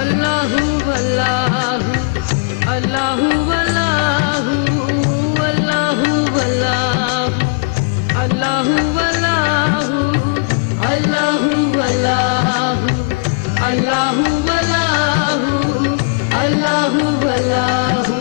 अल्लाहु अल्लाहु अल्लाहु अल्लाहु अल्लाहु अल्लाहु अल्लाहु अल्लाहु अल्लाहु अल्लाहु अल्लाहु अल्लाहु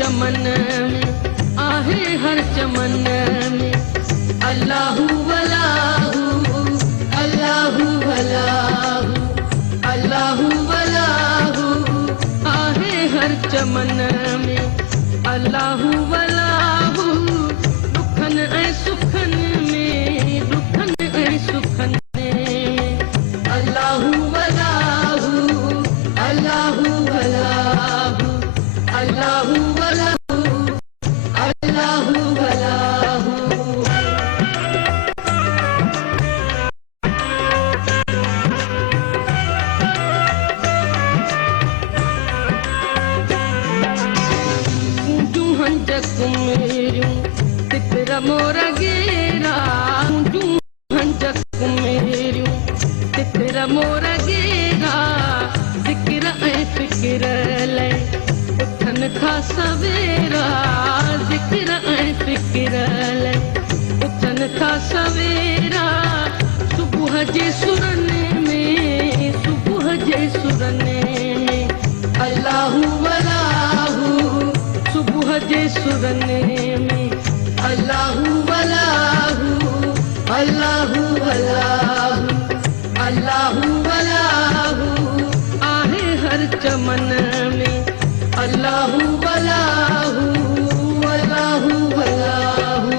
चमन में आहे हर चमन में अल्लाहु अल्लाहु अल्लाहु अल्लाहु अल्लाहु आहे हर चमन में अल्लाहु अल्लाहु दुखन ऐं सुखन में दुखन ऐं सुखन में अल्लाहु अल्लाहु अल्लाहु अल्लाहु अल्लाहु मोरा गेरा तिकरा मोरा गेरा जिक्र ऐं फिक्र ले उथन खां सवेरा जिक्र ऐं फिक्र ले उथन खां सवेरा सुबुह जे सुरन में सुबुह जे सुरन में अल्लाहु अल्लाहु सुबुह जे सुरन में अल्लाहु अल्लाहु अल्लाहु अल्लाहु अल्लाहु अल्लाहु आहे हर चमन में अल्लाहु अल्लाहु अल्लाहु अल्लाहु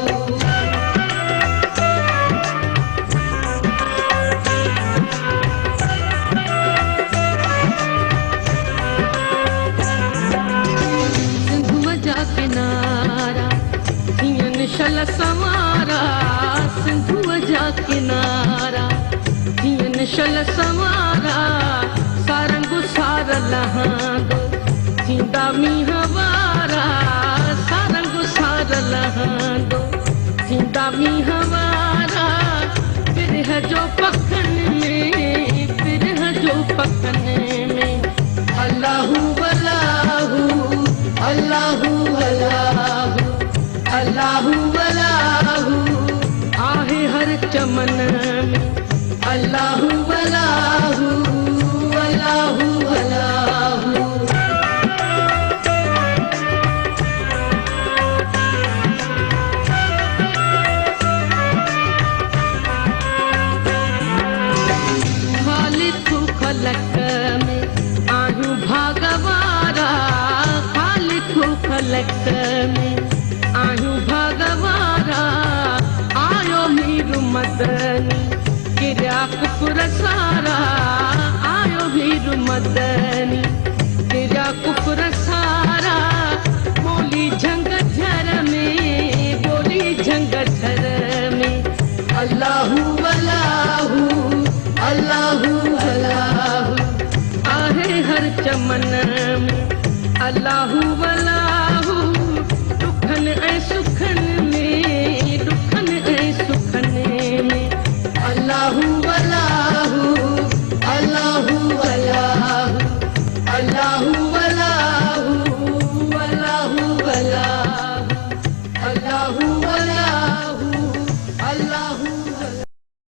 सिंधुअ जा किनारा शल सवारा सिंधुअ जा किनारा हियन शल सवारा सारंग सार लहंदो थींदा मींहं वारा सारंग सार लहंदो थींदा मींहं वारा बिरह जो पखन में अल्लाहु अल्लाहु अल्लाहु अल्लाहु अल्लाहु अल्लाहु आहे हर चमन में अल्लाहु अल्लाहु अल्लाहु अल्लाहु खालिद खलक में आहियूं भागवारा खालिद खलक में आहियूं भागवारा आयो मीर मदनी किरिया कुफर सारा आयो मीर मदनी किरिया कुफर सारा बोली झंग झर में अल्लाहु अल्लाहु अल्लाहु अल्लाहु आहे हर चमन में अल्लाहु